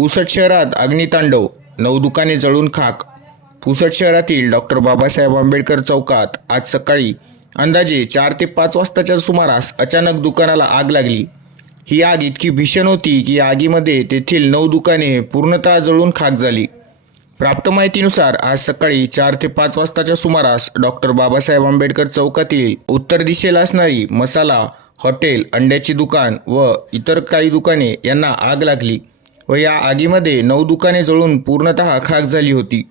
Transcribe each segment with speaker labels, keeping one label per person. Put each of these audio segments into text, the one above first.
Speaker 1: पुसद शहरात अग्नितांडव नऊ दुकाने जळून खाक. पुसद शहरातील डॉक्टर बाबासाहेब आंबेडकर चौकात आज सकाळी अंदाजे चार ते पाच वाजताच्या सुमारास अचानक दुकानाला आग लागली. ही आग इतकी भीषण होती की आगीमध्ये तेथील नऊ दुकाने पूर्णतः जळून खाक झाली. प्राप्त माहितीनुसार आज सकाळी चार ते पाच वाजताच्या सुमारास डॉक्टर बाबासाहेब आंबेडकर चौकातील उत्तर दिशेला असणारी मसाला हॉटेल अंड्याची दुकान व इतर काही दुकाने यांना आग लागली. व या आगीमध्ये नऊ दुकाने जळून पूर्णतः खाक झाली होती.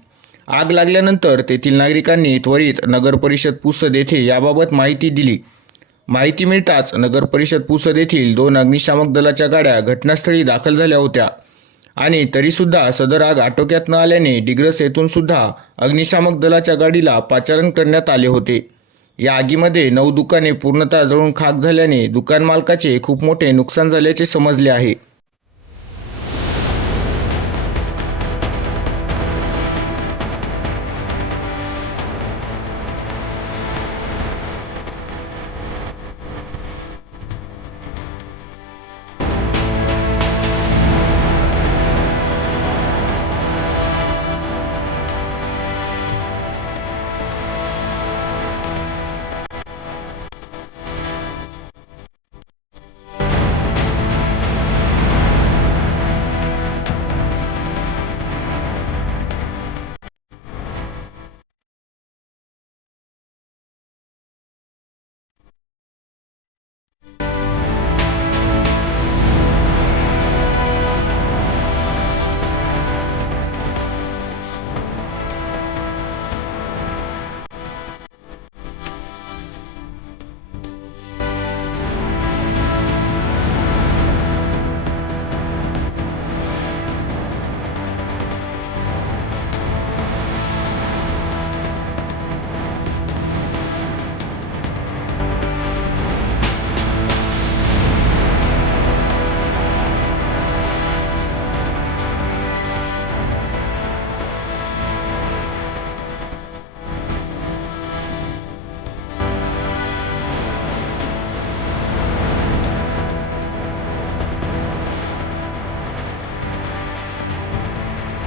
Speaker 1: आग लागल्यानंतर तेथील नागरिकांनी त्वरित नगरपरिषद पुसद येथे याबाबत माहिती दिली. माहिती मिळताच नगरपरिषद पुसद येथील दोन अग्निशामक दलाच्या गाड्या घटनास्थळी दाखल झाल्या होत्या. आणि तरीसुद्धा सदर आग आटोक्यात न आल्याने डिग्रस येथून सुद्धा अग्निशामक दलाच्या गाडीला पाचारण करण्यात आले होते. या आगीमध्ये नऊ दुकाने पूर्णतः जळून खाक झाल्याने दुकान मालकाचे खूप मोठे नुकसान झाल्याचे समजले आहे.